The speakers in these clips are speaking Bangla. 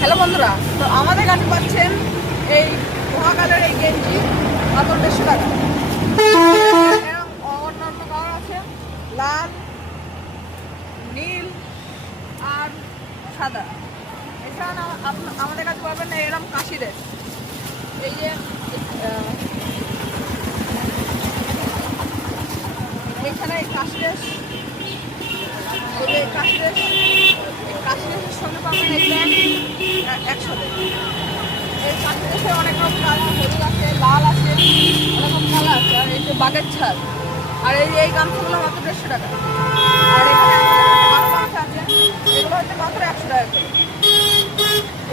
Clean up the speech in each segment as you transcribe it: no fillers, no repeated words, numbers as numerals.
হ্যালো বন্ধুরা, তো আমাদের কাছে পাচ্ছেন এই মহাকালের এই গেঞ্জি মাত্র 150 টাকা। এরকম অন্যান্য কালার আছে, লাল, নীল আর সাদা। এছাড়া আমাদের কাছে পাবেন এরকম কাশিদের, এই যে এইখানে কাশিদের, এই কাশিদের কাশিদের সঙ্গে পাবেন এইটা 100 টাকা। এই কাশিদের অনেক রকম কালার, হলুদ আছে, লাল আছে, অনেক রকম কালার আছে। আর এই যে বাগের ছাল, আর এই গামছাগুলো মাত্র 150 টাকা। আর এখানে আরো গামছা আছে, এগুলো হচ্ছে মাত্র 100 টাকা করে।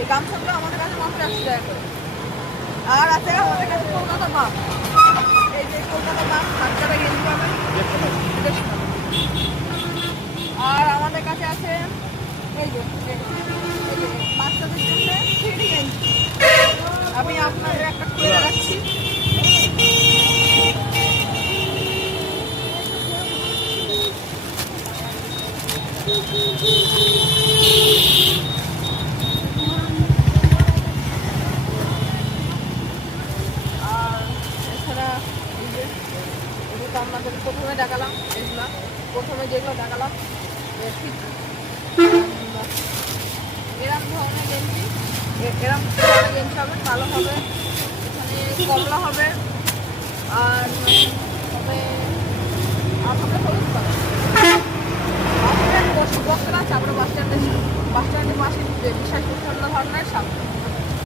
এই গামছাগুলো আমাদের কাছে মাত্র 100 টাকা করে। আর আছে আমাদের কাছে কলকাতা মাপ, এই যে কলকাতা মাপ 7 টাকা গেঞ্জি পাবেন 150 টাকা। আর আমাদের কাছে আছে এই যে বাচ্চাদের জন্য থ্রি গেঞ্জি, আমি আপনাদের একটা খুলে দেখাচ্ছি। আর এছাড়া এই যে এগুলো তো আপনাদের প্রথমে দেখালাম, এগুলো প্রথমে যেগুলো দেখালাম ঠিক এরকম ধরনের গেঞ্জি, এরকম ধরনের গেঞ্জি হবে, কালো হবে, এখানে কমলা হবে, আর হবে হলুদ কালার। বাস স্ট্যান্ড আছে, আমরা বাস স্ট্যান্ডের পাশে বিশ্বাস প্রচন্ড ধরনের সামনে।